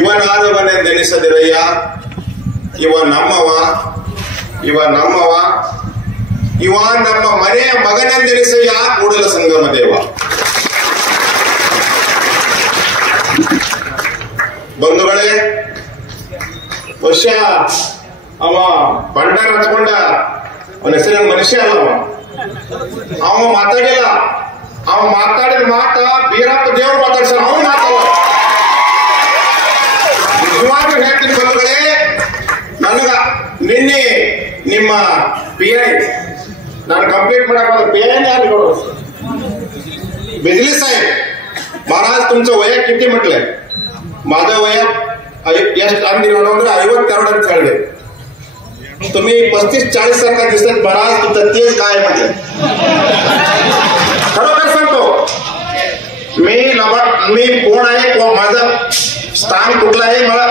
ಇವನಾರವನೆಂದೆನಿಸದಿರಯ್ಯ, ಇವ ನಮ್ಮವ, ಇವ ನಮ್ಮವ, ಇವ ನಮ್ಮ ಮನೆಯ ಮಗನೆಂದೆನಿಸಯ್ಯ ಕೂಡಲ ಸಂಗಮ ದೇವ. ಬಂಧುಗಳೇ, ವರ್ಷ ಅವ ಬಂಡಾರ ಹಚ್ಕೊಂಡ, ಅವನ ಹೆಸರಿನ ಮನುಷ್ಯ ಅಲ್ಲ. ಅವ ಮಾತಾಡಿಲ್ಲ. ಅವ ಮಾತಾಡಿದ ಮಾತ ಬೀರಪ್ಪ ದೇವ್ರು ಮಾತಾಡ್ಸ, ಅವನು ಮಾತಾಡ. ನಿಜವಾಗ್ಲೂ ಹೇಳ್ತೀನಿ ಬಂಧುಗಳೇ, ನನಗ ನಿನ್ನೆ ನಿಮ್ಮ PI ನಾನು ಕಂಪ್ಲೀಟ್ ಮಾಡಕ್ PI ಯಾರು बिजली साहेब, महाराज तुमचं वय किती म्हटलंय? माझं वय ಎಷ್ಟು ಅಂದಿರೋ ಅಂದ್ರೆ 52 ಅಂತ ಹೇಳಿದೆ. तुम्ही 35-40 सारखा दिसत महाराज, तुमचं तेज काय म्हटलं. खरोखर सांगतो मी कोण आहे, माझं स्थान कुठलं आहे, मला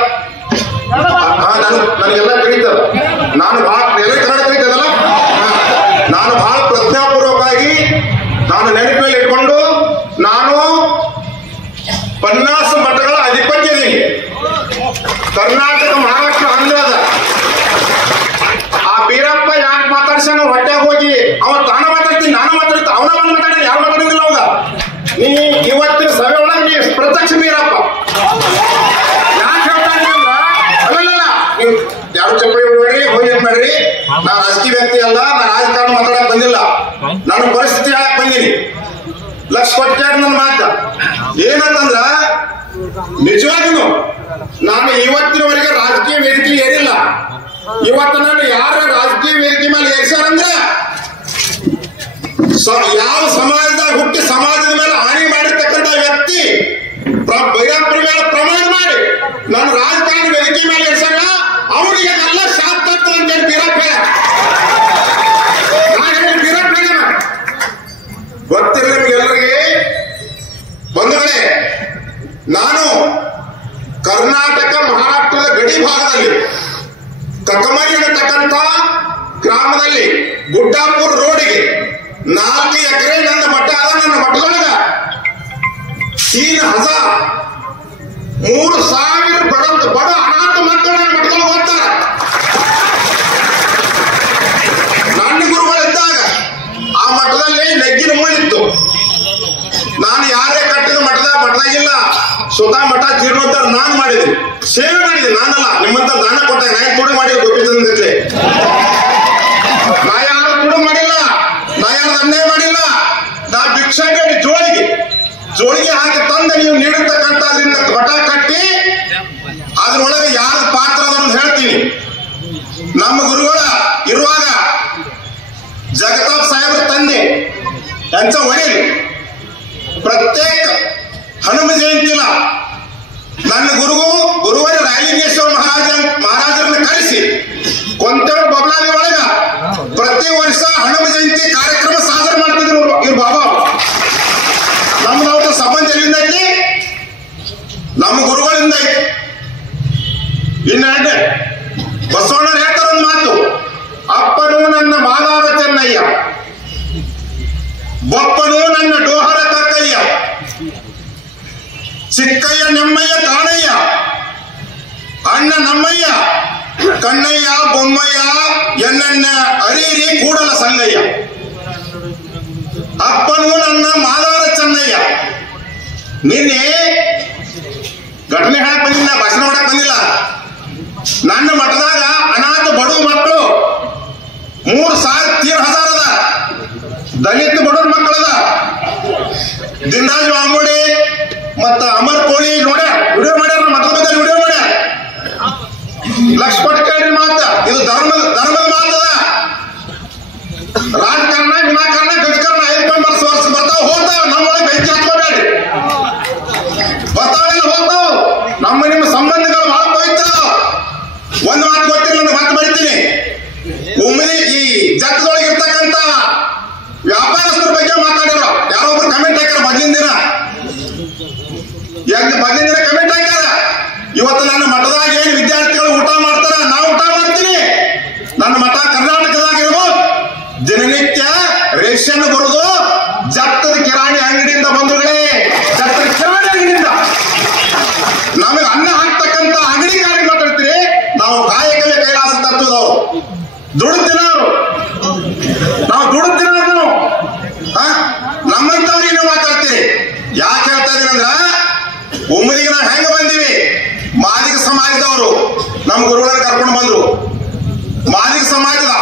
ನನಗೆಲ್ಲ ತಿಳಿತದ. ನಾನು ಬಹಳ ಎಲ್ಲ ಕನ್ನಡ ತಿಳಿತದಲ್ಲ, ನಾನು ಬಹಳ ಪ್ರಜ್ಞಾಪೂರ್ವಕವಾಗಿ ನಾನು ನೆನಪಿನಲ್ಲಿ ಇಟ್ಕೊಂಡು ನಾನು 50 ಮಠಗಳ ಅಧಿಪತಿ ಇದೀನಿ. ಕರ್ನಾಟಕ, ಮಹಾರಾಷ್ಟ್ರ, ಆಂಧ್ರದ. ಆ ಬೀರಪ್ಪ ಯಾಕೆ ಮಾತಾಡ್ಸಾನ ಹೊಟ್ಟೆಗೆ ಹೋಗಿ ಅವ ತಾನ ಮಾತಾಡ್ತೀನಿ, ನಾನು ಮಾತಾಡ್ತೀನಿ, ಅವನ ಬಂದು ಮಾತಾಡಿದ್ರೆ ಯಾರು ಮಾತಾಡಿದಿಲ್ಲ ಅವಾಗ. ನೀ ಇವತ್ತಿನ ಸಭೆ ಒಳಗೆ ನೀ ಪ್ರತ್ಯಕ್ಷ ಬೀರಪ್ಪ ಯಾಕೆ ಹೇಳ್ತಾನೆ ಅಂದ್ರ, ಅಲ್ಲಲ್ಲ ನೀವು ಯಾರು ಚಪ್ಪಳಿ ಹೊಡ್ರಿ, ಹೋಗಿ ಏನ್ ಮಾಡ್ರಿ, ನಾ ರಾಜಕೀಯ ವ್ಯಕ್ತಿ ಅಲ್ಲ, ನಾ ರಾಜಕಾರಣ ಮಾತಾಡಕ್ ಬಂದಿಲ್ಲ, ನಾನು ಪರಿಸ್ಥಿತಿ ಹೇಳಕ್ ಬಂದೀನಿ. ಲಕ್ಷ ಕೊಟ್ಟಾರ ನನ್ನ ಮಾತ ಏನಂತಂದ್ರ, ನಿಜವಾಗಿನೂ ನಾನು ಇವತ್ತಿನವರೆಗೆ ರಾಜಕೀಯ ವೇದಿಕೆ ಏರಿಲ್ಲ. ಇವತ್ತು ನಾನು ಯಾರ ರಾಜಕೀಯ ವೇದಿಕೆ ಮೇಲೆ ಏರ್ಸಾರಂದ್ರೆ, ಯಾವ ಸಮಾಜದಾಗ ಹುಟ್ಟಿ ಸಮಾಜದ ಮೇಲೆ ಹಾನಿ ಮಾಡಿರ್ತಕ್ಕಂಥ ವ್ಯಕ್ತಿ ಬೈರಪ್ಪನ ಮೇಲೆ ಪ್ರಮಾಣ ಮಾಡಿ ನಾನು ರಾಜಕಾರಣ ವೇದಿಕೆ ಮೇಲೆ ಏರ್ಸಾಗ ಅವನಿಗೆ ಎಲ್ಲ ಶಾಪ್ ತರ್ತದೆ ಅಂತೇಳಿ ಬೀರಪ್ಪ ಗೊತ್ತಿರಲಿ ನಿಮಗೆಲ್ಲರಿಗೆ. ಬಂಧುಗಳೇ, ನಾನು ಕರ್ನಾಟಕ ಮಹಾರಾಷ್ಟ್ರದ ಗಡಿ ಭಾಗದಲ್ಲಿ ಕಕಮರಿ ಅನ್ನತಕ್ಕಂಥ ಗ್ರಾಮದಲ್ಲಿ ಗುಡ್ಡಾಪುರ ರೋಡಿಗೆ 4 ಎಕರೆ ನನ್ನ ಮಠ ಅದ. ನನ್ನ ಮಠದೊಳಗ 3,000 ಬಡ ಅನಾಥ ಮಕ್ಕಳು ನನ್ನ ಮಠದೊಳಗೆ ಓದ್ತಾರೆ. ನನ್ನ ಗುರುಗಳಿದ್ದಾಗ ಆ ಮಠದಲ್ಲಿ ನೆಗ್ಗಿನ ಮುಳ್ಳಿತ್ತು. ನಾನು ಯಾರೇ ಕಟ್ಟಿದ ಮಠದಾಗಿಲ್ಲ, ಸ್ವತಃ ಮಠ ಜೀರ್ಣೋದ್ಧಾರ ನಾನು ಮಾಡಿದ್ವಿ, ಸೇವೆ ಮಾಡಿದ್ವಿ. ನಾನಲ್ಲ, ನಿಮ್ಮಂತ ದಾನ ಕೊಟ್ಟಾಗ ನಾ ತುಡು ಮಾಡಿದ್ರು ಗೋಪಿಚಂದ್ರತ್ಲೆ. ನಾ ಯಾರು ತುಡು ಮಾಡಿಲ್ಲ, ನಾ ಯಾರು ಅನ್ಯಾಯ ಮಾಡಿಲ್ಲ. ನಾ ಭಿಕ್ಷೆ ಬೇಡಿ ಜೋಳಿಗೆ ಹಾಕಿ ತಂದು ನೀವು ನೀಡಿರ್ತಕ್ಕಂಥ ಅದರಿಂದ ಮಠ ಕಟ್ಟಿ ಅದ್ರೊಳಗೆ ಯಾರ ಪಾತ್ರ ಅದನ್ನು ಹೇಳ್ತೀನಿ. ನಮ್ಮ ಗುರುಗಳ ಇರುವಾಗ जगताप साहेब ತಂದೆ यांचा वडील प्रत्येक हनुमान जयंतीला ನನ್ನ ಗುರುವಾರ ರಾಯಲಿಂಗೇಶ್ವರ ಮಹಾರಾಜರನ್ನ ಕರೆಸಿ ಕೊಂತೇರು ಬಬಲಾದಿ ಒಳಗ ಪ್ರತಿ ವರ್ಷ ಹನುಮ ಜಯಂತಿ ಕಾರ್ಯಕ್ರಮ ಸಾಧನೆ ಮಾಡ್ತಿದ್ರು ಇವ್ರು ಬಾಬಾ. ನಮ್ದು ಸಂಬಂಧ ಎಲ್ಲಿಂದ ಐತಿ? ನಮ್ಮ ಗುರುಗಳಿಂದ ಐತಿ. ಇನ್ನೆರಡು ಬಸವಣ್ಣರು ಹೇಳ್ತಾರ ಒಂದು ಮಾತು, ಅಪ್ಪನು ನನ್ನ ಮಾದಾರ ಚೆನ್ನಯ್ಯ, ಬಪ್ಪನು ನನ್ನ ಡೋಹರ ಕಕ್ಕಯ್ಯ, ಚಿಕ್ಕಯ್ಯ ನೆಮ್ಮಯ್ಯ ಕಾಣಯ್ಯ, ಅಣ್ಣ ನಮ್ಮಯ್ಯ, ಕಣ್ಣಯ್ಯ ಬೊಮ್ಮಯ್ಯ, ಎನ್ನ ಅರೀರಿ ಕೂಡಲ ಸಂಗಯ್ಯ. ಅಪ್ಪನು ನನ್ನ ಮಾದಾರ ಚೆನ್ನಯ್ಯ. ನಿನ್ನೆ ಘಟನೆ ಹೇಳಕ್ ಬಂದಿಲ್ಲ, ಭಾಷಣ ಮಾಡಕ್ ಬಂದಿಲ್ಲ. ನನ್ನ ಮಠದಾಗ ಅನಾಥ ಬಡವ ಮಕ್ಕಳು 3,000 ಅದ, ದಲಿತ ಬಡವ್ರ ಮಕ್ಕಳದ. ದಿನರಾಜ್ ವಾಂಗೋಡಿ ಮತ್ತ ಅಮರ್ ಕೋಳಿ ನೋಡ್ಯಾರ, ವಿಡಿಯೋ ಮಾಡ್ಯಾರ, ಮತದಲ್ಲಿ ವಿಡಿಯೋ ಮಾಡ್ಯಾರ. ಲಕ್ಷ ಕೊಟ್ಟು ಕೇಳಿ ಮಾತ, ಇದು ಧರ್ಮದ ಮಾತದ. ರಾಜಕಾರಣ ವಿನಾಕಾರಣ ಗಜಕಾರಣ 5 ವರ್ಷ ಬರ್ತಾವ ಹೋಗ್ತಾವ. ನಮ್ಮೊಳಗೆ ಬೆಂಕಿ ಹಚ್ಕೋಬೇಡಿ, ಬರ್ತಾವಿಲ್ಲ ಹೋಗ್ತಾವ. ನಿಮ್ಮ ಸಂಬಂಧಗಳು ಬಹಳ ಪವಿತ್ರ. ಒಂದು ಮಾತು ಗೊತ್ತಿಲ್ಲ, ಒಂದು ಮಾತು ಬರೀತೀನಿ. ಒಮ್ಮೆ ಈ ಜಗದೊಳಗೆ ಇರ್ತಕ್ಕಂಥ ವ್ಯಾಪಾರಸ್ಥರ ಬಗ್ಗೆ ಮಾತಾಡಿರೋ ಯಾರೊಬ್ರು ಕಮೆಂಟ್ ಹಾಕ್ಯಾರ. ಮೊದಲಿನ ದಿನ ಕಮೆಂಟ್ ಹಾಕ್ಯಾರ, ಇವತ್ತು ನನ್ನ ಮಠದಾಗ ಏನು ವಿದ್ಯಾರ್ಥಿಗಳು ಊಟ ಮಾಡ್ತಾರ, ನಾವು ಊಟ ಮಾಡ್ತೀನಿ. ನನ್ನ ಮಠ ಕರ್ನಾಟಕದಾಗ ಇರ್ಬೋದು, ದಿನನಿತ್ಯ ರೇಷನ್ ಬರುದು ಜತ್ತದ ಕಿರಾಣಿ ಅಂಗಡಿಯಿಂದ. ಬಂಧುಗಳೇ, ಜತ್ತದ ಕಿರಾಣಿ ಅಂಗಡಿಯಿಂದ ದುಡುತ್ತಿನವರು ನಾವು ದುಡುತ್ತಿನವ್ರು ನಾವು ನಮ್ಮಂತವ್ರಿಗೆ ನೀವು ಮಾತಾಡ್ತೀರಿ. ಯಾಕೆ ಹೇಳ್ತಾ ಇದೀನಿ ಅಂದ್ರ ಒಮ್ಮದಿಗೆ ನಾವು ಹೆಂಗ ಬಂದಿವಿ, ಮಾದಿಗ ಸಮಾಜದವರು ನಮ್ಮ ಗುರುಗಳನ್ನ ಕರ್ಕೊಂಡು ಬಂದ್ರು. ಮಾದಿಗ ಸಮಾಜದ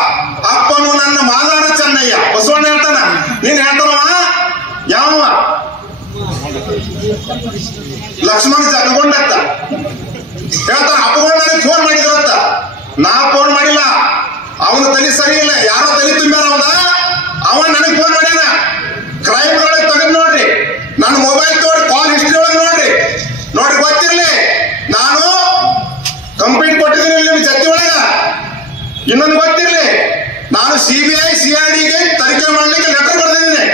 ಅಪ್ಪನು ನನ್ನ ಮಾದಾರ ಚೆನ್ನಯ್ಯ ಬಸವಣ್ಣ ಹೇಳ್ತಾನ. ನೀನ್ ಹೇಳ್ತಾನವ ಯಾವ ಲಕ್ಷ್ಮಣ ಜಗಗೊಂಡತ್ತ ಹೇಳ್ತಾನ. ಅಪ್ಪಗೊಂಡ ನನಗೆ ಫೋನ್ ಮಾಡಿದ್ರಂತ, ನಾ ಫೋನ್ ಮಾಡಿಲ್ಲ. ಅವನ ತಲೆ ಸರಿ ಇಲ್ಲ, ಯಾರೋ ತಲೆ ತುಂಬ್ಯಾರ ಅವ ನನಗೆ ಫೋನ್ ಮಾಡ್ಯಾನ. ಕ್ರೈಮ್ ಒಳಗೆ ತೆಗೆದು ನೋಡ್ರಿ, ನನ್ನ ಮೊಬೈಲ್ ತೋರಿ ಕಾಲ್ ಹಿಸ್ಟ್ರಿ ಒಳಗೆ ನೋಡ್ರಿ ಗೊತ್ತಿರ್ಲಿ. ನಾನು ಕಂಪ್ಲೇಂಟ್ ಕೊಟ್ಟಿದ್ದೀನಿ ನಿಮ್ ಜೊತೆ ಒಳಗ. ಇನ್ನೊಂದು ಗೊತ್ತಿರ್ಲಿ, ನಾನು CBI CIDಗೆ ತನಿಖೆ ಮಾಡ್ಲಿಕ್ಕೆ ಲೆಟರ್ ಬರ್ದಿದ್ದೀನಿ.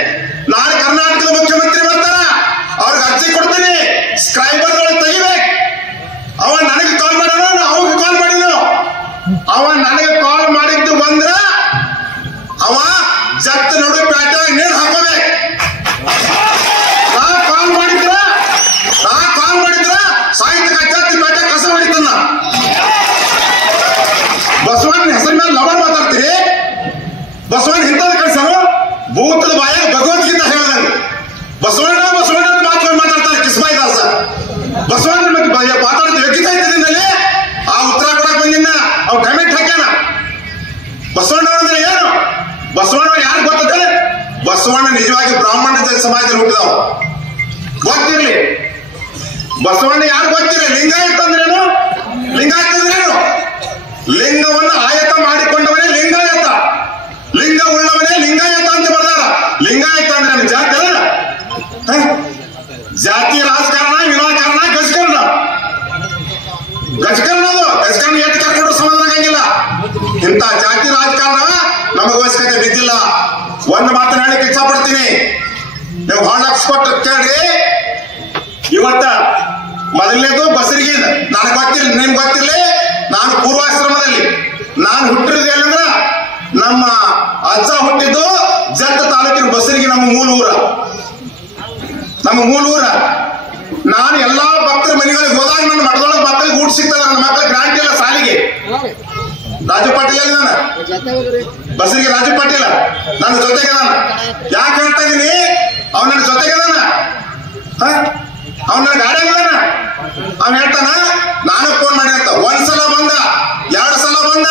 ನಾಳೆ ಕರ್ನಾಟಕದ ಮುಖ್ಯಮಂತ್ರಿ ಬರ್ತಾರ, ಅವ್ರಿಗೆ ಅರ್ಜಿ ಕೊಡ್ತೀನಿ, ಸ್ಕ್ರೈಬರ್ ತೆಗಿಬೇಕು. ಅವ ನನಗೆ ಕಾಲ್ ಮಾಡೋಣ, ಅವಾಗ ಕಾಲ್ ಮಾಡಿದ್ರು. ಅವ ನನಗೆ ಕಾಲ್ ಮಾಡಿದ್ದು ಬಂದ್ರ ಅವ ಜತ್ ನಡು ಪ್ಯಾಟ ನೀರು ಹಾಕೋಬೇಕು. ನಾ ಕಾಲ್ ಮಾಡಿದ್ರ ಸಾಹಿತ್ಯ ಕಚ್ಚಾತಿ ಪ್ಯಾಟ ಕಸ ಹೊಡಿತನ್ನ. ಬಸವಣ್ಣ ಹೆಸರ ಮೇಲೆ ಲವರ್ ಮಾತಾಡ್ತೀರಿ. ಬಸವಣ್ಣ ಇಂಥದ ಕಳ್ಸರು ಭೂತದ ಬಾಯ ಭಗವದ್ಗೀತಾ ಹೇಳ್ದಂಗೆ ಬಸವಣ್ಣ ಮಾತು ಮಾತಾಡ್ತಾರೆ. ಕಿಸ್ಮಾಯಿ ದಾಸ ಬಸವಣ್ಣ ಮಾತಾಡಿದ ಯೋಗ್ಯತೆ ಇದ್ದಿದ್ದಲ್ಲಿ ಆ ಉತ್ತರ ಕೊಡಕ್ ಬಂದಿನ ಅವ್ರು ಕಮೆಂಟ್ ಹಾಕ್ಯಾನ. ಬಸವಣ್ಣ ಅಂದ್ರೆ ಏನು? ಬಸವಣ್ಣ ಯಾರು ಗೊತ್ತದೆ? ಬಸವಣ್ಣ ನಿಜವಾಗಿ ಬ್ರಾಹ್ಮಣ ಸಮಾಜದಲ್ಲಿ ಹುಟ್ಟಿದವ ಗೊತ್ತಿರ್ಲಿ. ಬಸವಣ್ಣ ಯಾರು ಗೊತ್ತಿರಲಿ. ಲಿಂಗಾಯತ ಅಂದ್ರೇನು? ಲಿಂಗವನ್ನು ಆಯತ ಮಾಡಿಕೊಂಡವನೇ ಲಿಂಗಾಯತ, ಲಿಂಗ ಉಳ್ಳವನೇ ಲಿಂಗಾಯತ ಅಂತ ಬರ್ದಾರ. ಲಿಂಗಾಯತ ಅಂದ್ರೆ ಜಾತಿ ಅಲ್ಲ, ಜಾತಿ ರಾಜಕಾರಣ, ವಿನಾಕಾರಣ, ಗಜಕರಣ ಎಷ್ಟು ಕರ್ಕೊಂಡು ಸಮಾಧಾನ ಆಗಂಗಿಲ್ಲ. ಇಂಥ ಜಾತಿ ರಾಜಕಾರಣ ನಮಗೆ ಅವಶ್ಯಕತೆ ಬಿದ್ದಿಲ್ಲ. ಒಂದು ಮಾತನ್ನ ಹೇಳಕ್ಕೆ ಇಚ್ಛಾ ಪಡ್ತೀನಿ. ನೀವು ಬಹಳ ಲಕ್ಷ ಕೊಟ್ಟು ಕೇಳ್ರಿ. ಇವತ್ತ ಮೊದಲನೇದು ಬಸರಿಗೆ ನನಗೆ ಗೊತ್ತಿಲ್ಲ, ನಿಮ್ಗೆ ಗೊತ್ತಿರಲಿ. ನಾನು ಪೂರ್ವಾಶ್ರಮದಲ್ಲಿ ನಾನು ಹುಟ್ಟಿರೋದು ಏನಂದ್ರ ನಮ್ಮ ಅಜ್ಜ ಹುಟ್ಟಿದ್ದು ಜತ್ತ ತಾಲೂಕಿನ ಬಸರಿಗೆ, ನಮ್ಮ ಮೂಲ ಊರ. ನಾನು ಎಲ್ಲಾ ಭಕ್ತರ ಮನೆಗಳಿಗೆ ಹೋದಾಗ ನನ್ನ ಮಠದೊಳಗೆ ಮಕ್ಕಳಿಗೆ ಊಟ ಸಿಗ್ತದ. ನನ್ನ ಮಕ್ಕಳಿಗೆ ಗ್ರಾಂಟ್ ಇಲ್ಲ ಸಾಲಿಗೆ. ರಾಜು ಪಾಟೀಲ್ ಅಲ್ಲಿ ನಾನು ಬಸರಿಗೆ ರಾಜು ಪಾಟೀಲ ನನ್ನ ಜೊತೆಗೆ ಅದಾನ. ಯಾಕೆ ಹೇಳ್ತಾ ಇದೀನಿ? ಅವ್ನು ನನ್ನ ಜೊತೆಗೆ ಅದಾನ, ಅವ್ನು ನನ್ನ ಗಾಡಿ ಅದಾನ. ಅವ್ನು ಹೇಳ್ತಾನ ನಾನು ಫೋನ್ ಮಾಡಿ ಅಂತ. ಒಂದ್ಸಲ ಬಂದ, 2 ಸಲ ಬಂದ,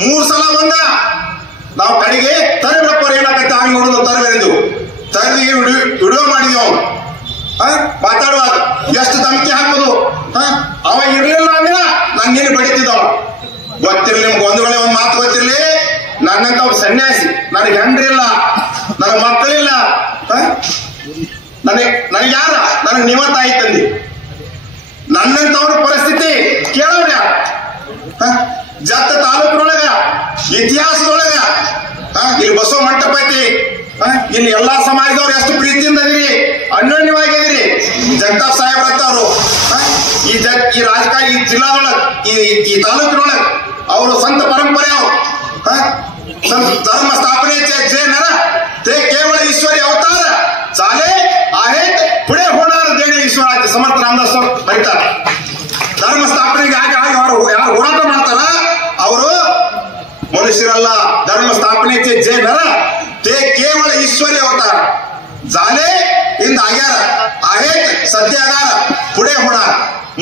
3 ಸಲ ಬಂದ. ನಾವು ಕಡೆಗೆ ತರಬೇಡಪ್ಪ ಏನಾಗತ್ತೆ ಹಂಗೆ ನೋಡೋದು ತರಬೇರೆಂದು ವಿಡಿಯೋ ಮಾಡಿದ್ವಿ. ಅವನು ಮಾತಾಡುವಾಗ ಎಷ್ಟು ಧಮಕಿ ಹಾಕೋದು. ಅವ ಇರ್ಲಿಲ್ಲ ಅಂದ್ರೆ ನಾನು ನೀನು ಬಡಿತಿದ್ದವ. ಗೊತ್ತಿರ್ಲಿ ನಿಮ್ಗೆ ಒಂದು ವೇಳೆ ಒಂದು ಮಾತು ಗೊತ್ತಿರ್ಲಿ, ನನ್ನಂತ ಒಬ್ಬ ಸನ್ಯಾಸಿ, ನನಗೆ ಹೆಂಡ್ರಿಲ್ಲ, ನನಗೆ ಮಕ್ಕಳಿಲ್ಲ, ನನಗೆ ಯಾರ ನನಗೆ ನೀವ ತಾಯಿ ತಂದಿ. ನನ್ನಂತವ್ರ ಪರಿಸ್ಥಿತಿ ಕೇಳೋರ ಜತ್ತ ತಾಲೂಕಿನೊಳಗ ಇತಿಹಾಸದೊಳಗ ಇಲ್ಲಿ ಬಸವ ಮಂಟಪ ಐತಿ. ಇಲ್ಲಿ ಎಲ್ಲಾ ಸಮಾಜದವ್ರು ಎಷ್ಟು ಪ್ರೀತಿಯಿಂದ ಇದೀರಿ, ಅನ್ಯೋನ್ಯವಾಗಿದ್ದೀರಿ. ಜಗತಾಪ್ ಸಾಹೇಬ್ ಅಂತವ್ರು ಈ ರಾಜಕಾರಣ ಈ ಜಿಲ್ಲಾದೊಳಗ ಈ ತಾಲೂಕಿನೊಳಗ ಅವರು ಸಂತ ಪರಂಪರೆ ಅವರು धर्म स्थापनेचे जे नर ते केवळ ईश्वरी अवतार झाले आहेत, पुढे होणार देणे ईश्वराचे. समर्थ रामदास ಬರೀತಾರೆ. ಧರ್ಮ ಸ್ಥಾಪನೆಗೆ ಯಾರು ಹೋರಾಟ ಮಾಡ್ತಾರ ಅವರು ಮನುಷ್ಯರಲ್ಲ. ಧರ್ಮ ಸ್ಥಾಪನೆचे जे नर ते केवळ ईश्वरी अवतार झाले, ಇಂದ ಆಗ್ಯಾರ, आहेत, ಸದ್ಯ ಅದಾರ, पुढे होणार,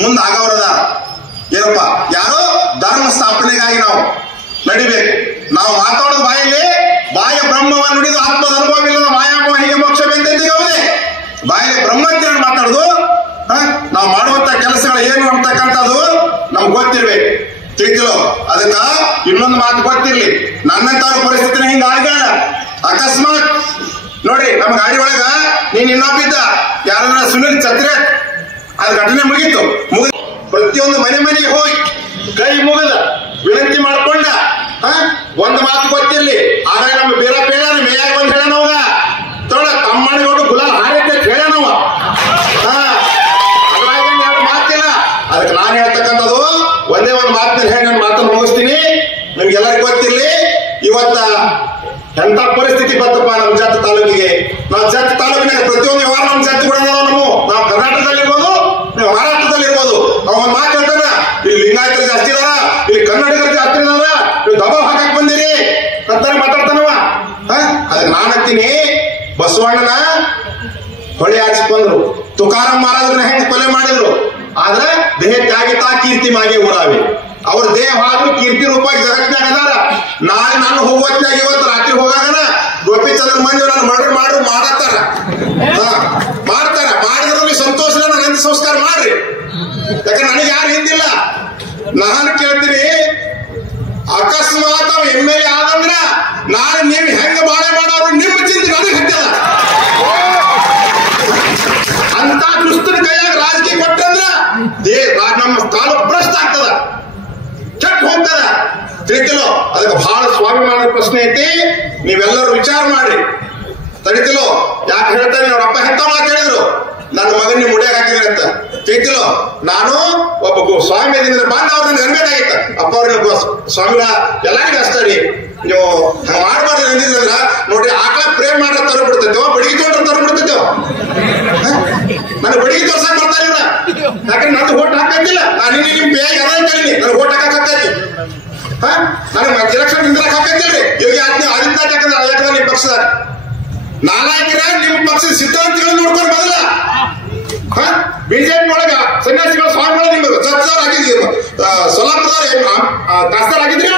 ಮುಂದೆ ಆಗವರದಾರ. ಏನಪ್ಪ ಯಾರು ಧರ್ಮ ಸ್ಥಾಪನೆಗಾಗಿ ನಾವು ನಡಿಬೇಕು. ನಾವು ಮಾತಾಡೋದು ಬಾಯಲ್ಲಿ ಬಾಯ ಬ್ರಹ್ಮವನ್ನು ನುಡಿದು ಆತ್ಮದ ಅನುಭವವಿಲ್ಲದ ಮಾಯಾಮೋಹಿಗೆ ಮೋಕ್ಷವೆಂದೆಂದಿಗವುದೇ. ಬಾಯಲ್ಲಿ ಬ್ರಹ್ಮಜ್ಞಾನ ಮಾತಾಡುದು, ನಾವು ಮಾಡುವಂತ ಕೆಲಸಗಳು ಏನು ಅಂತಕ್ಕಂಥದ್ದು ನಮ್ಗೆ ಗೊತ್ತಿರ್ಬೇಕು, ತಿಳಿದಿಲ್ಲೋ. ಅದಕ್ಕ ಇನ್ನೊಂದು ಮಾತು ಗೊತ್ತಿರ್ಲಿ, ನನ್ನಂತವ್ರ ಪರಿಸ್ಥಿತಿ ಹಿಂಗ ಆಗ್ಯಾರ. ಅಕಸ್ಮಾತ್ ನೋಡಿ ನಮ್ಮ ಗಾಡಿ ಒಳಗ ನೀನ್ ಇನ್ನೊಬ್ಬಿದ್ದ ಯಾರನ್ನ ಸುನಿಲ್ ಛತ್ರೆ, ಅದ್ ಘಟನೆ ಮುಗೀತು. ಪ್ರತಿಯೊಂದು ಮನೆಗೆ ಹೋಗಿ ಕೈ ಮುಗಿದ ವಿನಂತಿ ಮಾಡ್ಕೊಂಡ ಒಂದು ಮಾತು ಗೊತ್ತಿರ್ಲಿ. ಆಗ ನಮ್ಮ ಬೇರೆ ಬೇಡ ಮೇಯಾಗ ಬಂದ್ ಹೇಳನವ ತೊಳ ತಮ್ಮನಿಗೊಂಡು ಗುಲಾಲ್ ಹಾರೈತೆ ಹೇಳನವ. ಅದ್ರಾಗ ಎರಡು ಮಾತಿಲ್ಲ. ಅದಕ್ಕೆ ನಾನು ಹೇಳ್ತಕ್ಕಂಥದ್ದು ಒಂದೇ ಒಂದು ಮಾತಿನ ಹೇಳಿ ನಾನು ಮಾತನ್ನು ಮುಗಿಸ್ತೀನಿ. ನಿಮ್ಗೆಲ್ಲರಿಗೂ ಗೊತ್ತಿರ್ಲಿ, ಇವತ್ತ ಎಂತ ಪರಿಸ್ಥಿತಿ ಬಂತಪ್ಪ ನಮ್ಮ ಜತ್ತ ತಾಲೂಕಿಗೆ. ನಾವು ಜತ್ತ ತಾಲೂಕಿನ ಪ್ರತಿಯೊಂದು ವ್ಯವಹಾರ ನಮ್ಮ ಜತ್ತ ಕೂಡ ನಾವು ಕರ್ನಾಟಕದಲ್ಲಿ ಇರ್ಬೋದು, ನೀವು ಮಹಾರಾಷ್ಟ್ರದಲ್ಲಿ ಇರ್ಬೋದು. ಅವ ಒಂದು ಮಾತು ಹೇಳ್ತಾನ, ಇಲ್ಲಿ ಲಿಂಗಾಯತರು ಜಾಸ್ತಿ ಇದಾರ, ಇಲ್ಲಿ ಕನ್ನಡಿಗರು ಜಾಸ್ತಿ ಇದಾರ, ನೀವು ದಬಾವ್ ಹಾಕಕ್ ಬಂದಿರಿ, ತುಕಾರಾಮ್ ಮಹಾರಾಜನ ಹೆಂಗ್ ಕೊಲೆ ಮಾಡಿದ್ರು, ಆದ್ರೆ ದೇಹಕ್ಕಾಗಿತ್ತಾ ಕೀರ್ತಿ ಮಾಗೆ ಊರಾವಿ. ಅವ್ರ ದೇಹ ಆದ್ರೂ ಕೀರ್ತಿ ರೂಪಾಯಿ ಜಗತ್ನಾಗ ಅದಾರ. ನಾಳೆ ನಾನು ಹೋಗುವತ್ನಾಗ ಇವತ್ತು ರಾತ್ರಿ ಹೋಗಾಗನ ಗೋಪಿಚಂದ್ರ ಮಂಜು ನಾನು ಮರ್ಡರ್ ಮಾಡತ್ತಾರ, ಮಾಡ್ತಾರ. ಮಾಡಿದ್ರು ನೀವು ಸಂತೋಷ ನಂದಿ ಸಂಸ್ಕಾರ ಮಾಡ್ರಿ. ಯಾಕಂದ್ರೆ ನನಗೆ ಯಾರು ಹಿಂದಿಲ್ಲ. ನಾನು ಕೇಳ್ತೀನಿ, ಅಕಸ್ಮಾತ್ ಅವ್ MLA ಆದಂದ್ರ ನಾನು ನೀವು ಹೆಂಗ ಬಾಳೆ ಮಾಡೋರು ನಿಮ್ಮ ಚಿಂತೆ ನನಗೆ ಹತ್ತದ. ಅಂತ ದುಷ್ಟನ ಕೈಯಾಗ ರಾಜಕೀಯ ಕೊಟ್ಟಂದ್ರ ನಮ್ಮ ತಾಲೂಕು ಭ್ರಷ್ಟ ಆಗ್ತದ, ಕೆಟ್ಟ ಹೋಗ್ತದ. ತಿಳಿತಿಲೋ? ಅದಕ್ಕೆ ಬಹಳ ಸ್ವಾಭಿಮಾನದ ಪ್ರಶ್ನೆ ಐತಿ. ನೀವೆಲ್ಲರೂ ವಿಚಾರ ಮಾಡ್ರಿ. ತಡಿತಿಲೋ? ಯಾಕೆ ಹೇಳ್ತಾರೆ, ಅವ್ರಪ್ಪ ಎಂತ ಮಾತು ಹೇಳಿದ್ರು, ನನ್ನ ಮಗನ್ ನೀವು ಮುಡಿಯಾಗ ಹಾಕಿದ್ರಿ ಅಂತ. ತಿಳಿತಿಲೋ? ನಾನು ಒಬ್ಬ ಸ್ವಾಮಿ ಬಂದು ಅವ್ರು ನನ್ಗೆ ಅನ್ಬೇಕಾಗಿತ್ತ, ಅಪ್ಪ ಅವ್ರಿಗೆ ಸ್ವಾಮಿ ಎಲ್ಲರಿಗೂ ಅಷ್ಟರಿ ನೀವು ಹಂಗ ಮಾಡ್ಬಾರ್ದು ಅಂದಿದ್ರಂದ್ರ ನೋಡ್ರಿ, ಆಕಳ ಪ್ರೇಮ್ ಮಾಡ್ರ ತರ ಬಿಡ್ತೈತೋ, ಬಡಿಗೆ ತೋಡ್ರ ತರ ಬಿಡ್ತೈತೋ. ನನಗೆ ಬಡಿಗೆ ತೋರ್ಸಕ್ ಬರ್ತಾರೆ ಇವ್ರ. ಯಾಕಂದ್ರೆ ನಂದು ಓಟ್ ಹಾಕಂತಿಲ್ಲ. ನಾನು ನಿಮ್ ಪೇಯಾಗಿ ಅದ ಕೇಳಿ ನನಗೆ ಓಟ್ ಹಾಕಿ ನನಗೆ ಎಲೆಕ್ಷನ್ ನಿಂದ್ರಕ್ ಹಾಕಂತಿಲ್ರಿ. ಯೋಗಿ ಆದಿತ್ಯನಾಥ್ ಯಾಕಂದ್ರೆ ನಿಮ್ ಪಕ್ಷದ ನಾಲ್ಕರ ನಿಮ್ಮ ಪಕ್ಷದ ಸಿದ್ಧಾಂತಗಳು ನೋಡ್ಕೊಂಡು ಬದಲ ಬಿಜೆಪಿ ಒಳಗ ಸನ್ಯಾಸಿಗಳ ಸ್ವಾಮಿಗಳು ನಿಮ್ಗೆ ಚರ್ಚಾರ್ ಆಗಿದ್ರಿ, ಸೊಲ್ಲಾಪುರದವ್ರು ಕಾಸ್ತಾರ್ ಆಗಿದ್ರಿ.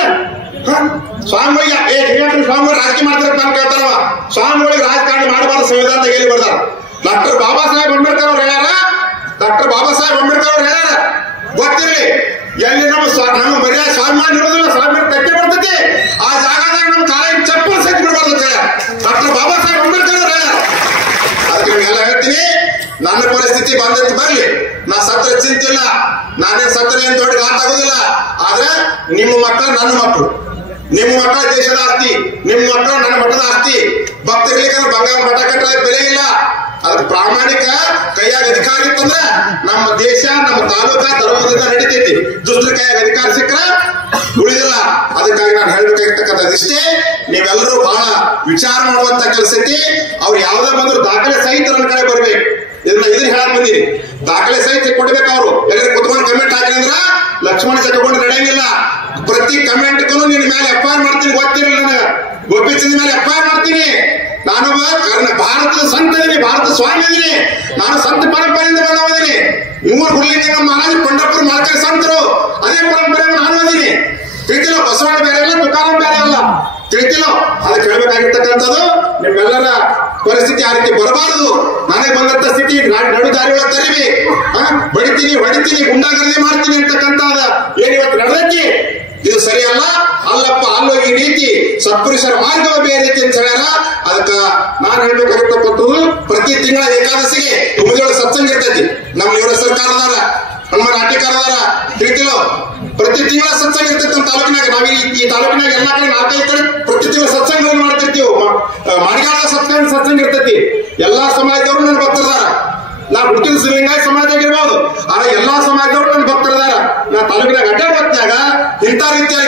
ಸ್ವಾಮಿಗಳಿಗೆ ಸ್ವಾಮಿಗಳು ರಾಜಕೀಯ ಮಾಡ್ತಾರೆ ನಾನು ಕೇಳ್ತಾರವ. ಸ್ವಾಮಿಗಳಿಗೆ ರಾಜಕಾರಣ ಮಾಡಬಾರ್ದು ಸಂವಿಧಾನದಾಗ ಎಲ್ಲಿ ಬರ್ದಾರ. ಡಾಕ್ಟರ್ ಬಾಬಾ ಸಾಹೇಬ್ ಅಂಬೇಡ್ಕರ್ ಅವ್ರು ಹೇಳ್ಯಾರ. ಡಾಕ್ಟರ್ ಬಾಬಾ ಸಾಹೇಬ್ ಅಂಬೇಡ್ಕರ್ ಅವ್ರು ಹೇಳ್ಯಾರ, ಗೊತ್ತಿರಲಿ ಎಲ್ಲಿ ನಮ್ಮ ಬರೀ ಸ್ವಾಭಿಮಾನ ಇರೋದಿಲ್ಲ, ಸ್ವಾಭಿಮಾನ ತಟ್ಟೆ ಬರ್ತೈತಿ, ಆ ಜಾಗದಾಗ ನಮ್ಮ ಕಾಲೇಜ್ ಚಪ್ಪಲ್ ಸಹಿತ ಬಿಡಬಾರ್ದು ಅಂತ ಹೇಳ್ಯಾರ ಡಾಕ್ಟರ್ ಬಾಬಾ ಸಾಹೇಬ್ ಅಂಬೇಡ್ಕರ್ ಅವ್ರು ಹೇಳ್ಯಾರ. ಅದಕ್ಕೆ ನಿಮ್ಗೆಲ್ಲ ಹೇಳ್ತೀನಿ, ನನ್ನ ಪರಿಸ್ಥಿತಿ ಬಂದಂತ ಬರ್ಲಿ, ನಾ ಸತ್ರ ಚಿಂತಿಲ್ಲ, ನಾನೇನ್ ಸತ್ರ ಏನ್ ದೊಡ್ಡ ಘಾತ ಆಗೋದಿಲ್ಲ. ಆದ್ರೆ ನಿಮ್ಮ ಮಕ್ಕಳು ನನ್ನ ಮಕ್ಕಳು, ನಿಮ್ಮ ಮಕ್ಕಳ ದೇಶದ ಆಸ್ತಿ, ನಿಮ್ಮ ಮಕ್ಕಳು ನನ್ನ ಮಠದ ಆಸ್ತಿ. ಭಕ್ತರಿಗೆ ಬಂಗಾರ ಮಠ ಕಟ್ಟದ ಬೆಲೆ ಇಲ್ಲ. ಅದಕ್ಕೆ ಪ್ರಾಮಾಣಿಕ ಕೈಯಾಗ ಅಧಿಕಾರ ಇತ್ತಂದ್ರ ನಮ್ಮ ದೇಶ ನಮ್ಮ ತಾಲೂಕ ಧರ್ಮದಿಂದ ನಡೀತೈತಿ. ದುಷ್ಟರ ಕೈಯಾಗ ಅಧಿಕಾರ ಸಿಕ್ಕರ ಉಳಿದಿಲ್ಲ. ಅದಕ್ಕಾಗಿ ನಾನು ಹೇಳ್ಬೇಕಾಗಿರ್ತಕ್ಕಂಥದ್ದು ಇಷ್ಟೇ, ನೀವೆಲ್ಲರೂ ಬಹಳ ವಿಚಾರ ಮಾಡುವಂತ ಕೆಲಸ ಐತಿ. ಅವ್ರು ಯಾವ್ದೇ ಬಂದ್ರು ದಾಖಲೆ ಸಹಿತ ನನ್ನ ಕಡೆ ಬರ್ಬೇಕು. ಇದನ್ನ ಹೇಳಕ್ ಬಂದಿರಿ, ದಾಖಲೆ ಸಹಿತ ಕೊಡ್ಬೇಕು. ಅವರು ಎಲ್ಲರೂ ಕುತ್ಕೊಂಡು ಕಮೆಂಟ್ ಹಾಕಿದ್ರ ಲಕ್ಷ್ಮಣ ಚಕ್ಕೊಂಡು ನಡೆಯಂಗಿಲ್ಲ. ಪ್ರತಿ ಕಮೆಂಟ್ಗೂ ನಿನ್ನ ಮೇಲೆ FIR ಮಾಡ್ತೀನಿ, ಗೊತ್ತಿರಲಿಲ್ಲ ನನಗ. ಗೋಪಿಚಂದ್ ಮೇಲೆ FIR ಮಾಡ್ತೀನಿ. ನಾನು ಭಾರತದ ಸಂತ ಇದೀನಿ, ಭಾರತ ಸ್ವಾಮಿ ಇದೀನಿ. ನಾನು ಸಂತ ಪರಂಪರೆಯಿಂದ ಬಂದವದೀನಿ. ಮೂರು ಹುಲ್ಲಿಂಗ ಮಹಾರಾಜ ಪಂಡರಪುರ ಮಾರ್ಕರಿ ಸಂತರು, ಅದೇ ಪರಂಪರೆಯನ್ನು ನಾನು ಅದೀನಿ. ತಿಳಿತಿಲೋ? ಬಸವಣ್ಣ ಬೇರೆ ಅಲ್ಲ, ತುಕಾರಾಮ್ ಬೇರೆ ಅಲ್ಲ. ತಿಳಿತಿಲೋ? ಅದಕ್ಕೆ ಹೇಳ್ಬೇಕಾಗಿರ್ತಕ್ಕಂಥದ್ದು, ನಿಮ್ಮೆಲ್ಲರ ಪರಿಸ್ಥಿತಿ ಆ ರೀತಿ ಬರಬಾರದು. ನನಗೆ ಬಂದಂತ ಸ್ಥಿತಿ ನಡು ದಾರಿಗಳ ತರಿವಿ, ಬಡಿತೀನಿ ಹೊಡಿತೀನಿ ಗುಂಡಾಗರ್ದಿ ಮಾಡ್ತೀನಿ ಅಂತಕ್ಕಂಥ ಏನಿವತ್ತು ನಡೆದಕ್ಕೆ ಇದು ಸರಿಯಲ್ಲ. ಅಲ್ಲಪ್ಪ ಅಲ್ಲೋಗಿ ನೀತಿ ಸತ್ಪುರುಷರ ಮಾರ್ಗವ ಬೇರೆ ರೀತಿ ಅಂತ ಹೇಳ್ಯಾರ. ಅದಕ್ಕ ನಾನು ಹೇಳ್ಬೇಕಾಗಿರ್ತಕ್ಕಂಥದ್ದು, ಪ್ರತಿ ತಿಂಗಳ ಏಕಾದಶಿಗೆ ಮುಗಿದೊಳ ಸತ್ಸಂಗ ಇರ್ತೈತಿ. ನಮ್ಮ ಇವರ ಸರ್ಕಾರದಾರ ನಮ್ಮ ನಾಟ್ಯಕಾರದಾರ. ತಿಳಿತಿಲೋ? ಪ್ರತಿ ತಿಂಗಳ ಸತ್ಸಂಗ ಇರ್ತೈತಿ ನಮ್ಮ ತಾಲೂಕಿನಾಗ. ನಾವ್ ಈ ತಾಲೂಕಿನಾಗ ಎಲ್ಲಾ ಕಡೆ 4-5 ಕಡೆ ಪ್ರತಿ ತಿಂಗಳ ಸತ್ಸಂಗಗಳನ್ನು ಮಾಡ್ತಿರ್ತೀವಿ. ಮಾಡಿಗಾಳ ಸತ್ಸಂಗ ಇರ್ತೈತಿ. ಎಲ್ಲಾ ಸಮಾಜದವರು ನನ್ನ ಭಕ್ತರದಾರ. ನಾ ಹುಟ್ಟಿದ ಲಿಂಗಾಯತ ಸಮಾಜದಾಗ ಇರ್ಬೋದು, ಆದ್ರೆ ಎಲ್ಲಾ ಸಮಾಜದವರು ನನ್ನ ಭಕ್ತರದಾರ. ನಾ ತಾಲೂಕಿನಾಗ ಅಡ್ಡಾಡ್ದಾಗ ಇಂಥ ರೀತಿಯಾಗಿ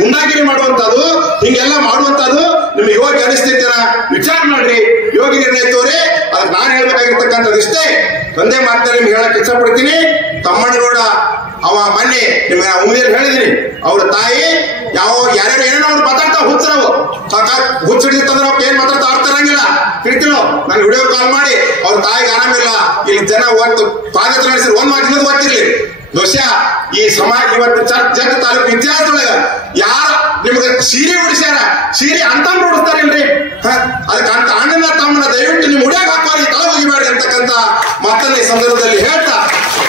ಗುಂಡಾಗಿರಿ ಮಾಡುವಂತದ್ದು, ಹಿಂಗೆಲ್ಲ ಮಾಡುವಂತದ್ದು ನಿಮ್ಗೆ ಯೋಗಿ ಅನಿಸ್ತೈತೇನ ವಿಚಾರ ಮಾಡ್ರಿ, ಯೋಗಿ ನಿರ್ಣಯ ತೋರಿ. ಅದಕ್ಕೆ ನಾನು ಹೇಳ್ಬೇಕಾಗಿರ್ತಕ್ಕಂಥದ್ದು ಇಷ್ಟೇ. ಒಂದೇ ಮಾತಲ್ಲಿ ನಿಮ್ಗೆ ಹೇಳಕ್ ಇಚ್ಛ ಪಡ್ತೀನಿ. ತಮ್ಮಣ್ಣಗೌಡ ಅವ ಮೊನ್ನೆ ನಿಮ್ಗೆ ಉಮೇದಲ್ಲಿ ಹೇಳಿದೀನಿ, ಅವ್ರ ತಾಯಿ ಯಾರ್ಯಾರು ಏನೇನೋ ಅವ್ರು ಮಾತಾಡ್ತಾ ಹುಚ್ಚರವು ಹುಚ್ಚಿಡಿತಂದ್ರೆ ಅವ್ರು ಏನ್ ಮಾತಾಡ್ತಾ ಆಡ್ತಾರಂಗಿಲ್ಲ. ತಿಳಿತಿಲೋ? ನಾನು ವಿಡಿಯೋ ಕಾಲ್ ಮಾಡಿ ಅವ್ರ ತಾಯಿಗೆ ಆರಾಮಿಲ್ಲ, ಇಲ್ಲಿ ಜನ ಒಂದು ಪಾದಯಾತ್ರೆ ನಡೆಸಿದ್ರು, ಒಂದ್ ಮಾತು ಇನ್ನೊಂದು ಗೊತ್ತಿರ್ಲಿ. ಬಹುಶಃ ಈ ಸಮಾಜ ಇವತ್ತು ಜಗ್ ತಾಲೂಕು ಇತಿಹಾಸದೊಳಗ ಯಾರ ನಿಮ್ಗೆ ಸೀರೆ ಉಡಿಸ್ಯಾರ, ಸೀರೆ ಅಂತ ಉಡಿಸ್ತಾರಿಲ್ರಿ. ಅದಕ್ಕೆ ಅಂತ ಅಣ್ಣನ ತಮ್ಮನ ದಯವಿಟ್ಟು ನಿಮ್ ಉಡಿಯಾಗ ಹಾಕೋರಿ, ತಲೆ ಹೋಗಿಬೇಡಿ ಅಂತಕ್ಕಂಥ ಮಾತನ್ನ ಈ ಸಂದರ್ಭದಲ್ಲಿ ಹೇಳ್ತಾ,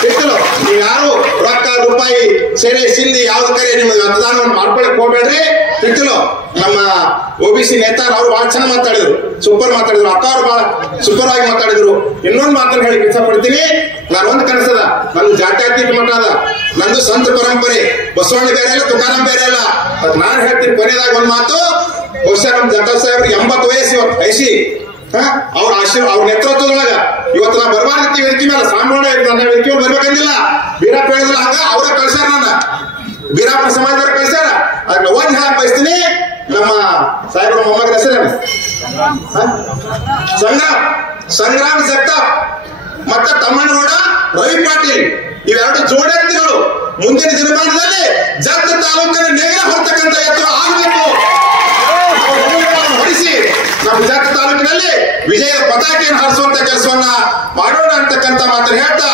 ತಿಳಿತಿಲೋ? ನೀವು ಯಾರು ರೊಕ್ಕ ರೂಪಾಯಿ ಸೇನೆ ಸಿಂಧಿ ಯಾವ್ದು ಕರೆ ನಿಮ್ಗೆ ಮತದಾನವನ್ನು ಮಾಡ್ಕೊಳಕ್ ಹೋಗ್ಬೇಡ್ರಿ. ತಿಳಿತಿಲೋ? ನಮ್ಮ OBC ನೇತಾರ ಅವ್ರು ಬಹಳ ಚೆನ್ನಾಗಿ ಮಾತಾಡಿದ್ರು, ಸೂಪರ್ ಮಾತಾಡಿದ್ರು. ಅಕ್ಕ ಅವ್ರು ಬಹಳ ಸೂಪರ್ ಆಗಿ ಮಾತಾಡಿದ್ರು. ಇನ್ನೊಂದು ಮಾತನ್ನು ಹೇಳಿ ಇಷ್ಟ ಪಡ್ತೀನಿ. ನಾನು ಒಂದು ಕನಸದ, ನಂದು ಜಾತ್ಯಾತೀತ ಮಠ ಅದ, ನಂದು ಸಂತ ಪರಂಪರೆ. ಬಸವಣ್ಣ ಬೇರೆ ಅಲ್ಲ, ತುಕಾರಾಮ್ ಬೇರೆ ಅಲ್ಲ. ನಾನು ಹೇಳ್ತೀನಿ ಕೊನೆಯದಾಗ ಒಂದ್ ಮಾತು. ಬಹುಶಃ ನಮ್ ಜಗತ್ ಸಾಹೇಬ್ರಿಗೆ 80 ವಯಸ್ಸು, ಇವತ್ತು 80. ಅವ್ರ ನೇತೃತ್ವದೊಳಗ ಇವತ್ತು ನಾ ಬರಬಾರ್ದು ವೇದಿಕೆ ಮೇಲೆ. ಸಾಂಬ್ರೋಣ ನನ್ನ ವೇದಿಕೆ ಮೇಲೆ ಬರ್ಬೇಕಂದಿಲ್ಲ. ಬೀರಪ್ಪ ಹೇಳಿದ್ರ ಹಂಗ ಅವ್ರ ಕಳ್ಸ್ಯಾರ, ನನ್ನ ಬೀರಪ್ಪ ಸಮಾಜದವ್ರ ಕಳ್ಸ್ಯಾರ. ಅದನ್ನ ಒಂದ್ ಹೇಳಕ್ ಬಯಸ್ತೀನಿ. ನಮ್ಮ ಸಾಹೇಬ್ರ ಮೊಮ್ಮಗನ ಹೆಸರೇನು? ಸಂಗ್ರಾಮ್ ಜಗತಾಪ್ ಮತ್ತೆ ತಮ್ಮಣ್ಣಗೌಡ ರವಿ ಪಾಟೀಲ್, ಇವೆರಡು ಜೋಡೆತ್ತಿಗಳು ಮುಂದಿನ ದಿನಮಾನದಲ್ಲಿ ಜಗತ್ ತಾಲೂಕಿನ ನೇರ ಹೊರತಕ್ಕಂಥ ಎತ್ತರ ಆಗಬೇಕು. ಹೊರಿಸಿ ನಮ್ಮ ಜಗತ್ ತಾಲೂಕಿನಲ್ಲಿ ವಿಜಯದ ಪತಾಕೆಯನ್ನು ಹಾರಿಸುವಂತ ಕೆಲಸವನ್ನ ಮಾಡೋಣ ಅಂತಕ್ಕಂಥ ಮಾತನ್ನು ಹೇಳ್ತಾ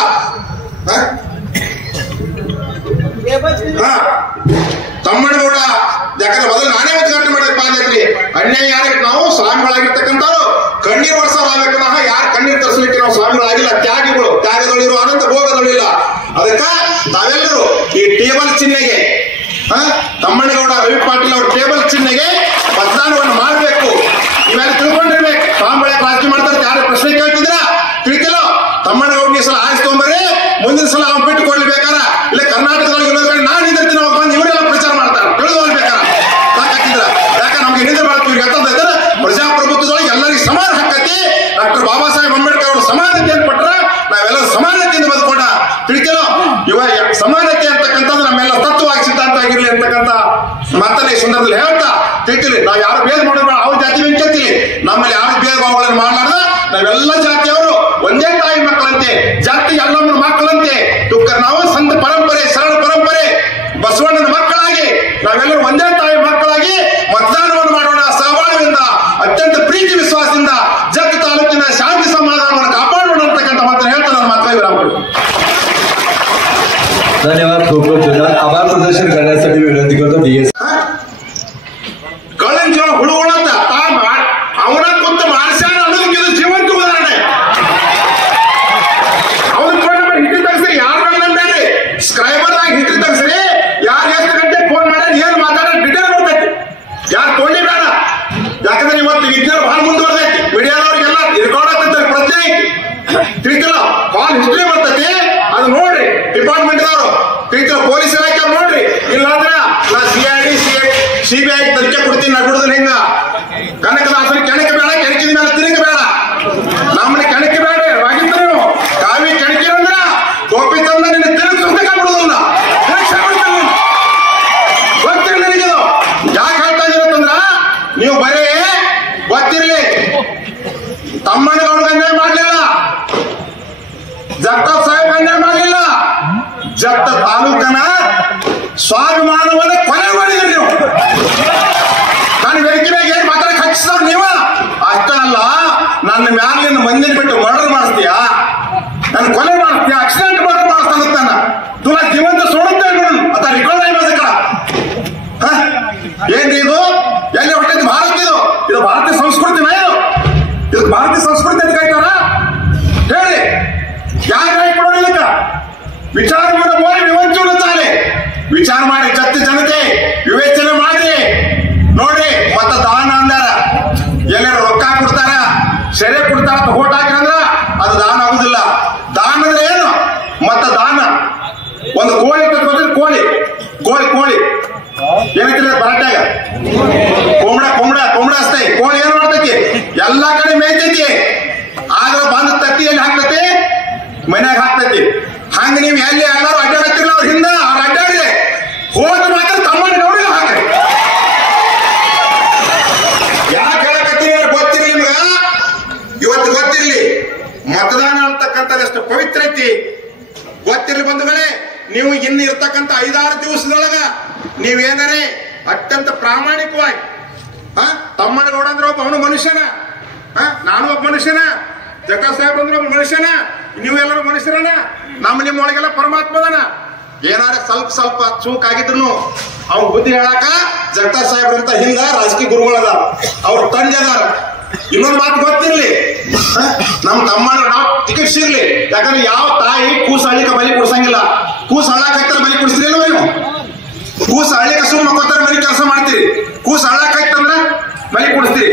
ತಮ್ಮಣ್ಣಗೌಡ ಯಾಕಂದ್ರೆ ಮೊದಲು ನಾನೇ ಉದ್ಘಾಟನೆ ಮಾಡಬೇಕು ಅಂದ್ರಿ ಅನ್ಯಾಯ ಯಾರಿಗೆ ನಾವು ಸ್ವಾಮಿಗಳಾಗಿರ್ತಕ್ಕಂಥವ್ರು ಕಣ್ಣೀರು ವರ್ಷವಾಗಬೇಕು ಯಾರು ಕಣ್ಣೀರು ತರಿಸಲಿಕ್ಕೆ ನಾವು ಸ್ವಾಮಿಗಳಾಗಿಲ್ಲ ತ್ಯಾಗಿಗಳು ತ್ಯಾಗದೊಳಿರು ಅನಂತ ಭೋಗದೊಳಿಲ್ಲ ಅದಕ್ಕ ನಾವೆಲ್ಲರೂ ಈ ಟೇಬಲ್ ಚಿಹ್ನೆಗೆ ತಮ್ಮಣ್ಣಗೌಡ ರವಿ ಪಾಟೀಲ್ ಅವ್ರ ಟೇಬಲ್ ಚಿಹ್ನೆಗೆ ಮತದಾನವನ್ನು ಮಾಡಬೇಕು ಇವೆಲ್ಲ ತಿಳ್ಕೊಂಡಿರ್ಬೇಕು ಸ್ವಾಮಿಗಳ ರಾಜಕೀಯ ಮಾಡ್ತಾರೆ ಯಾರು ಪ್ರಶ್ನೆ ಕೇಳ್ತಿದ್ರ ತಿಳ್ಕಿಲ್ಲೋ ತಮ್ಮಣ್ಣಗೌಡ ಸಲ ಆರಿಸ್ಕೊಂಬರ್ರಿ ಮುಂದಿನ ಸಲ ಅವ್ನು ಬಿಟ್ಟು ಕೊಡ್ಲಿಬೇಕಾರ ಇಲ್ಲ ಕರ್ನಾಟಕದೊಳಗೆ ಇರೋದ್ರಲ್ಲಿ ನಾನು ನಿಂದಿರ್ತೀನಿ ಅವಾಗ ಬಂದು ಇವರೆಲ್ಲ ಪ್ರಚಾರ ಮಾಡ್ತಾರೆ ತಿಳಿದುಕೊಳ್ಬೇಕಾರ ಸಾಕಾಕಿದ್ರ ಯಾಕಂದ್ರೆ ನಮ್ಗೆ ನಿಂದ ಮಾಡ್ತೀವಿ ಹೇಳ್ತಂದ್ರೆ ಪ್ರಜಾಪ್ರಭುತ್ವದೊಳಗೆ ಎಲ್ಲರಿಗೂ ಸಮಾನ ಹಕ್ಕತಿ ಡಾಕ್ಟರ್ ಬಾಬಾ ಸಾಹೇಬ್ ಅಂಬೇಡ್ಕರ್ ಅವರು ಸಮಾನತೆಯನ್ನು ಕೊಟ್ಟರೆ ನಾವೆಲ್ಲ ಸಮಾನತೆಯಿಂದ ಬದುಕೋಣ ತಿಳ್ಕಿಲ್ಲೋ ಇವಾಗ ಸಮಾನತೆ ಅಂತಕ್ಕಂಥದ್ದು ನಮ್ಮೆಲ್ಲ ತತ್ವವಾಗಿ ಸಿದ್ಧಾಂತ ಆಗಿರ್ಲಿ ಅಂತಕ್ಕಂಥ ಮಾತನ್ನ ಈ ಸಂದರ್ಭದಲ್ಲಿ ಹೇಳ್ತಾ ತಿಳ್ಕಿರಿ ನಾವು ಯಾರು ಭೇದ ಮಾಡೋಣ ಅವ್ರ ಜಾತಿ ಬೆಂಕತ್ತೀವಿ ನಮ್ಮಲ್ಲಿ ಯಾರು ಭೇದ ಭಾವಗಳನ್ನು ಮಾಡಲಾರ್ದ ನಾವೆಲ್ಲ ಜಾತಿಯವರು ಒಂದೇ ತಾಯಿ ಮಕ್ಕಳಂತೆ ಜಾತಿ ಎಲ್ಲಮ್ಮನ ಮಕ್ಕಳಂತೆ ನಾವು ಸಂತ ಪರಂಪರೆ ಸರಳ ಪರಂಪರೆ ಬಸವಣ್ಣನ ಮಕ್ಕಳಾಗಿ ನಾವೆಲ್ಲರೂ ಒಂದೇ ತಾಯಿ ಮಕ್ಕಳಾಗಿ ಮತದಾನವನ್ನು ಮಾಡೋಣ ಸಹಬಾಳ್ವೆಯಿಂದ ಅತ್ಯಂತ ಪ್ರೀತಿ ವಿಶ್ವಾಸದಿಂದ ಜಗ್ ತಾಲೂಕಿನ ಶಾಂತಿ ಸಮಾಧಾನವನ್ನು ಕಾಪಾಡೋಣ ಅಂತಕ್ಕಂಥ ಮಾತನ್ನು ಹೇಳ್ತಾ ನಾನು ಮಾತ್ರ विराम करतो धन्यवाद खूप खूप धन्यवाद आभार प्रदर्शन करण्यासाठी विनंती करतो डीएस कळण जेव्हा हुळहुळत ಅವನ ಕುಂತ ಮಾಡ್ಸ್ಯಾನ ಅನ್ನೋದಕ್ಕೆ ಇದು ಜೀವಂತ ಉದಾಹರಣೆ ಅವನ ಫೋನ್ ಹಿಟ್ಟಿ ತಗ್ಸ್ರಿ ಯಾರು ಬೇರೆ ಸ್ಕ್ರೈಬರ್ ಆಗಿ ಹಿಟ್ಟಿ ತಗ್ಸ್ರಿ ಯಾರು ಎಷ್ಟು ಗಂಟೆ ಫೋನ್ ಮಾಡ್ಯಾರ ಏನ್ ಮಾತಾಡೋ ಡಿಟೇಲ್ ಬರ್ತೈತಿ ಯಾರು ಕೊಂಡಿ ಬೇಡ ಯಾಕಂದ್ರೆ ಇವತ್ತು ವಿಜ್ಞಾನ ಬಹಳ ಮುಂದುವರೆದೈತಿ ಮೀಡಿಯಾದವ್ರಿಗೆಲ್ಲ ರೆಕಾರ್ಡ್ ಆಗ್ತೈತೆ ಪ್ರತ್ಯೇಕ ತಿಳಿತಿಲ್ಲ ಕಾಲ್ ಹಿಸ್ಟ್ರಿ ಬರ್ತೈತಿ ಅದು ನೋಡ್ರಿ ಡಿಪಾರ್ಟ್ಮೆಂಟ್ ದವರು ತಿಳಿತಿಲ್ಲ ಪೊಲೀಸ್ ಇಲಾಖೆ ನೋಡ್ರಿ ಇಲ್ಲಾಂದ್ರೆ ನಾ ಸಿಬಿಐ ತನಿಖೆ ಕೊಡ್ತೀನಿ ನಾ ಬಿಡುದಿಲ್ಲ ಹಿಂಗ ಕನಕದಾಸರಿಗೆ ಕೆಣಕ ಬೇಡ ಕೆಣಕಿದ ಮೇಲೆ ತಿರುಗ ಬೇಡ ನಮ್ಮನೆ ಕೆಣಕ ಬೇಡ ಆಗಿತ್ತು ನೀವು ಕಾವಿ ಕೆಣಕಿ ಅಂದ್ರ ಗೋಪಿ ತಂದ ನಿನ್ನ ತಿರುಗಿ ಪುಸ್ತಕ ಬಿಡುದಿಲ್ಲ ಗೊತ್ತಿರಲಿ ನನಗಿದು ಯಾಕೆ ಹೇಳ್ತಾ ಇದೀರಂದ್ರ ನೀವು ಬರೀ ಗೊತ್ತಿರ್ಲಿ ತಮ್ಮಣ್ಣಗೌಡ ಅನ್ಯಾಯ ಮಾಡ್ಲಿಲ್ಲ ಜಗತಾಪ್ ಸಾಹೇಬ್ ಅನ್ಯಾಯ ಮಾಡ್ಲಿಲ್ಲ ಜಗತ ತಾಲೂಕನ ಸ್ವಾಭಿಮಾನವನ್ನ ಕೊಲೆ ಮಾಡಿದ್ರಿ ನೀವು ನಾನು ವೇದಿಕೆ ಮೇಲೆ ಏನ್ ಮಾತಾಡಕ್ ಹಚ್ಚಿದವ್ರು ನೀವ ಅಷ್ಟ ಅಲ್ಲ ನನ್ನ ಮ್ಯಾಲಿನ ಮಂದಿನ ಬಿಟ್ಟು ಮರ್ಡರ್ ಮಾಡಿಸ್ತೀಯಾ ನನ್ನ ಕೊಲೆ ಮಾಡಿಸ್ತೀಯಾ ಆಕ್ಸಿಡೆಂಟ್ ಮರ್ಡರ್ ಮಾಡಿಸ್ತಾನ ತುಲಾ ಜೀವಂತ ಸೋಡುತ್ತೆ ಅತ್ತ ರಿಕಾರ್ಡ್ ಆಗಿ ಕಡ ಏನ್ರಿ ಇದು ಎಲ್ಲಿ ಹೊಟ್ಟೈತಿ ಭಾರತ ಇದು ಭಾರತೀಯ ಸಂಸ್ಕೃತಿನ ಇದು ಭಾರತೀಯ ಸಂಸ್ಕೃತಿ ಅಂತ ಕರೀತಾರ ಹೇಳಿ ಯಾಕೆ ಕೈ ಕೊಡೋದಿಲ್ಲ ವಿಚಾರ ಮಾಡೋ ಮೋರಿ ವಿವಂಚನೆ ವಿಚಾರ ಮಾಡಿ ಜನತೆ ವಿವೇಚನೆ ಮಾಡಿ ನೋಡ್ರಿ ಮತ್ತ ದಾನ ಅಂದಾರ ಎಲ್ಲಾರು ರೊಕ್ಕ ಕೊಡ್ತಾರ ಸೆರೆ ಕೊಡ್ತಾರ ಓಟ್ ಹಾಕಿರಂದ್ರ ಅದು ದಾನ ಆಗುದಿಲ್ಲ ದಾನ ಅಂದ್ರೆ ಏನು ಮತ್ತ ದಾನ ಒಂದು ಕೋಳಿ ಕೋಳಿ ಕೋಳಿ ಕೋಳಿ ಏನಂತೀರ ಬರಾಟ್ಯಾಗ ಕೊಂಬಡ ಅಷ್ಟೇ ಕೋಳಿ ಏನ್ ಮಾಡ್ತೈತಿ ಎಲ್ಲಾ ಕಡೆ ಮೇಯ್ತೈತಿ ಆದ್ರೆ ಬಂದ ತಟ್ಟಿಯಲ್ಲಿ ಹಾಕ್ತೈತಿ ಮನ್ಯಾಗ ಹಾಕ್ತೈತಿ ಹಂಗ ನೀವ್ ಎಲ್ಲಿ ಎಲ್ಲಾರು ಅಡ್ಡಾಡತ್ತಿರಲ್ಲ ಅವ್ರ ಹಿಂದ ಅವ್ರು ಅಡ್ಡಾಡಿದೆ ಹೋದ ಮಾತ್ರ ತಮ್ಮಣ್ಣಗೌಡ ಹಾಕ್ರಿ ಯಾಕೆ ಹೇಳಕತ್ತೀನಿ ಗೊತ್ತಿರಲಿ ನಿಮ್ಗ ಇವತ್ತು ಗೊತ್ತಿರ್ಲಿ ಮತದಾನ ಅಂತಕ್ಕಂಥದಷ್ಟು ಪವಿತ್ರ ಐತಿ ಗೊತ್ತಿರ್ಲಿ ಬಂಧುಗಳೇ ನೀವು ಇನ್ನು ಇರ್ತಕ್ಕಂಥ 5-6 ದಿವಸದೊಳಗ ನೀವೇನರೇ ಅತ್ಯಂತ ಪ್ರಾಮಾಣಿಕವಾಗಿ ತಮ್ಮಣ್ಣಗೌಡ ಅಂದ್ರೆ ಒಬ್ಬ ಅವನು ಮನುಷ್ಯನ ನಾನು ಒಬ್ಬ ಮನುಷ್ಯನ ಜಗತಾಪ್ ಸಾಹೇಬ್ ಅಂದ್ರೆ ಒಬ್ಬ ಮನುಷ್ಯನ ನೀವೆಲ್ಲರೂ ಮನುಷ್ಯರನ ನಿಮ್ಮ ಒಳಗೆಲ್ಲ ಪರಮಾತ್ಮದನ ಏನಾರ ಸ್ವಲ್ಪ ಚೂಕ್ ಆಗಿದ್ರು ಅವ್ನ ಬುದ್ಧಿ ಹೇಳಾಕ ಜಗತಾಪ್ ಸಾಹೇಬ್ರಂತ ಹಿಂದ ರಾಜಕೀಯ ಗುರುಗಳದಾರ ಅವ್ರ ತಂದೆ ಅದಾರ ಇನ್ನೊಂದು ಮಾತು ಗೊತ್ತಿರ್ಲಿ ನಮ್ ತಮ್ಮಣ್ಣ ನಾವು ಟಿಕೆಟ್ ಸಿಗ್ಲಿ ಯಾಕಂದ್ರೆ ಯಾವ ತಾಯಿ ಕೂಸ ಹಳ್ಳಿಕ ಬಲಿ ಕೊಡ್ಸಂಗಿಲ್ಲ ಕೂಸ ಹಳ್ಳಾಕ ಹಾಕ್ತಾರ ಬಲಿ ಕೊಡಿಸ್ತೀರಿ ನೀವು ಕೂಸ ಹಳ್ಳಿಕ ಸುಮ್ಮ ಮಕ್ಕೋತಾರ ಬಲಿ ಕೆಲಸ ಮಾಡ್ತೀರಿ ಕೂಸ ಹಳ್ಳಾಕ ಹಾಕ್ತಂದ್ರ ಬಲಿ ಕೊಡಿಸ್ತೀರಿ